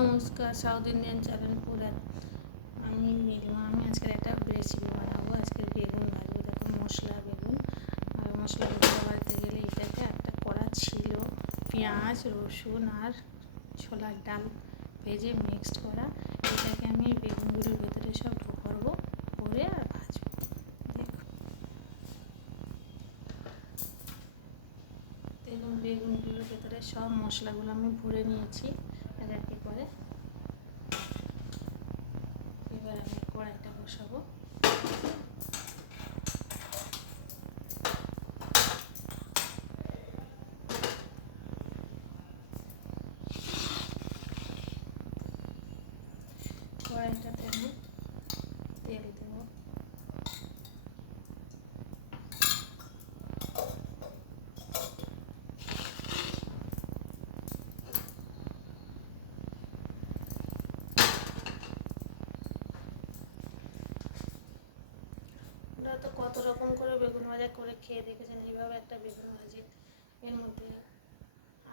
নমস্কার, south Indian channel পুরাত। আমি নীলিমা। আমি আজকের একটা রেসিপি বানাবো। আজকে বেগুন ভাজবো। দেখো মশলা বেগুন আর মশলা বেগুন ভাজতে গেলে এটাকে একটা কড়া ছিল, পেঁয়াজ রসুন আর ছোলার ডাল ভেজে মিক্সড করা। এটাকে আমি বেগুনগুলোর ভেতরে সব করবো, করে আর ভাজবো। দেখুন বেগুনগুলোর ভেতরে সব মশলাগুলো আমি ভরে নিয়েছি এক এক করে। এবার আমি কড়াইটা বসাবো। কড়াইটাতে আমি তেল দেবো। ওরা তো কত রকম করে বেগুন ভাজা করে খেয়ে দেখেছেন। এইভাবে একটা বেগুন ভাজি, এর মধ্যে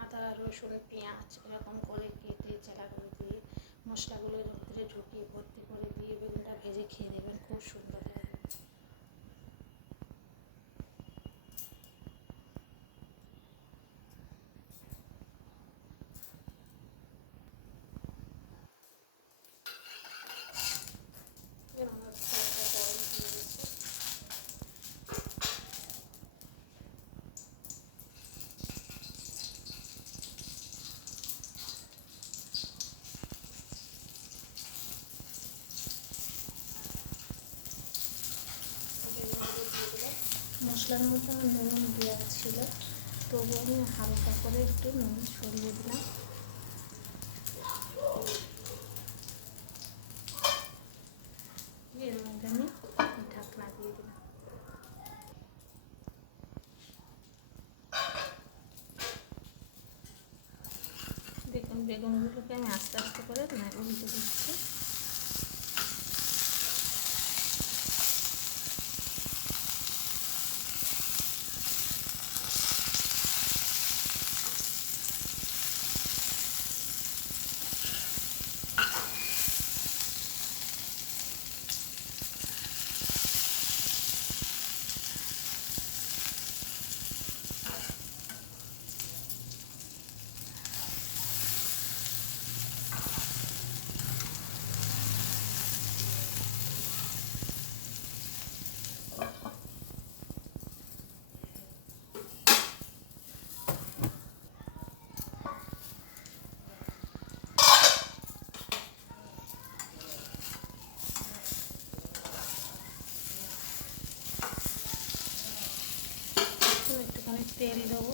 আদা রসুন পেঁয়াজ এরকম করে কেটে চেলা করে দিয়ে মশলাগুলো এর ভিতরে ঢুকিয়ে ভর্তি করে দিয়ে বেগুনটা ভেজে খেয়ে দেবেন, খুব সুন্দর লাগে। মশলার মধ্যে আমার নুন দেওয়া ছিল, তবু আমি হালকা করে একটু নুন ছড়িয়ে দিলাম। এর মধ্যে আমি ঢাকনা দিয়ে দিলাম। দেখুন বেগুনগুলোকে আমি আস্তে আস্তে করে উল্টে দিচ্ছি। একটুখানি তেল দেবো।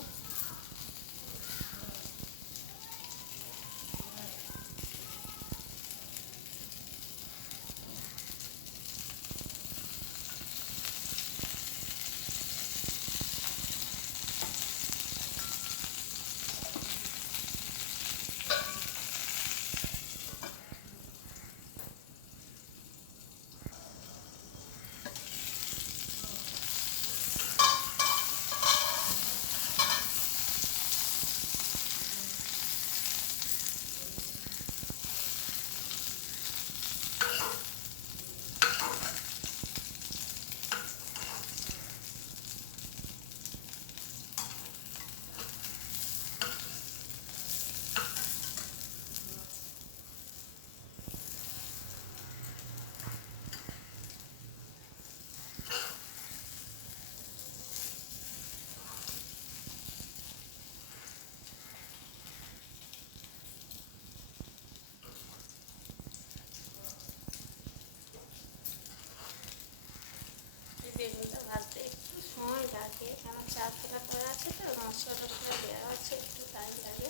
বেগুনটা ভাজতে একটু সময় লাগে, কারণ চার ফোটা করা আছে তো, মশলা টশলা দেওয়া আছে, একটু টাইম লাগে।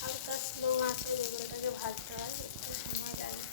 হালকা স্লো আঁচে বেগুনটাকে ভাজতে হয়, একটু সময় লাগে।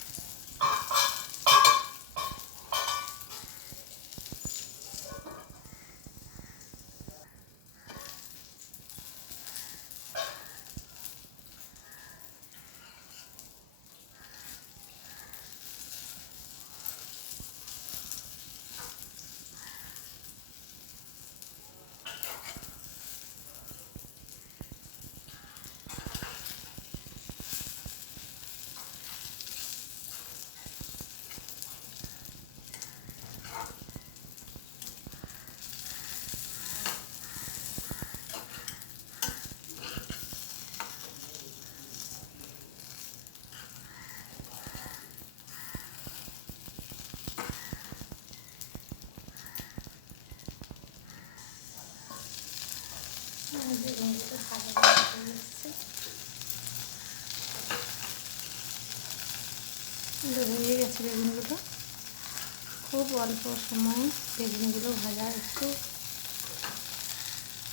বেগুনগুলো ভাজা ভাজা হয়ে এসছে, হয়ে গেছে বেগুনগুলো। খুব অল্প সময়ে বেগুনগুলো ভাজা, একটু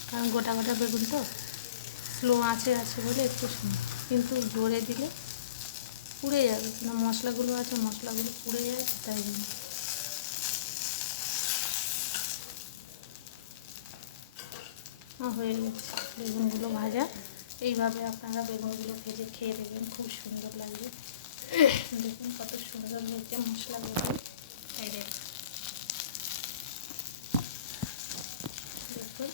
কারণ গোটা গোটা বেগুন তো স্লো আঁচে আছে বলে একটু সময়, কিন্তু জোরে দিলে পুড়ে যাবে, কারণ মশলাগুলো আছে, মশলাগুলো পুড়ে যায়, তাই জন্য। হয়ে গেছে বেগুনগুলো ভাজা। এইভাবে আপনারা বেগুনগুলো ভেজে খেয়ে দেবেন, খুব সুন্দর লাগবে। দেখুন কত সুন্দর হয়েছে মশলা বেগুন। এই দেখুন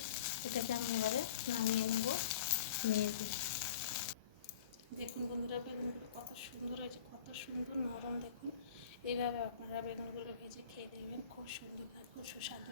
এটাকে আমি এবারে নামিয়ে নেব। নিয়ে দেখুন বন্ধুরা বেগুনগুলো কত সুন্দর হয়েছে, কত সুন্দর নরম। দেখুন এইভাবে আপনারা বেগুনগুলো ভেজে খেয়ে দেখবেন, খুব সুন্দর, খুব সুস্বাদু।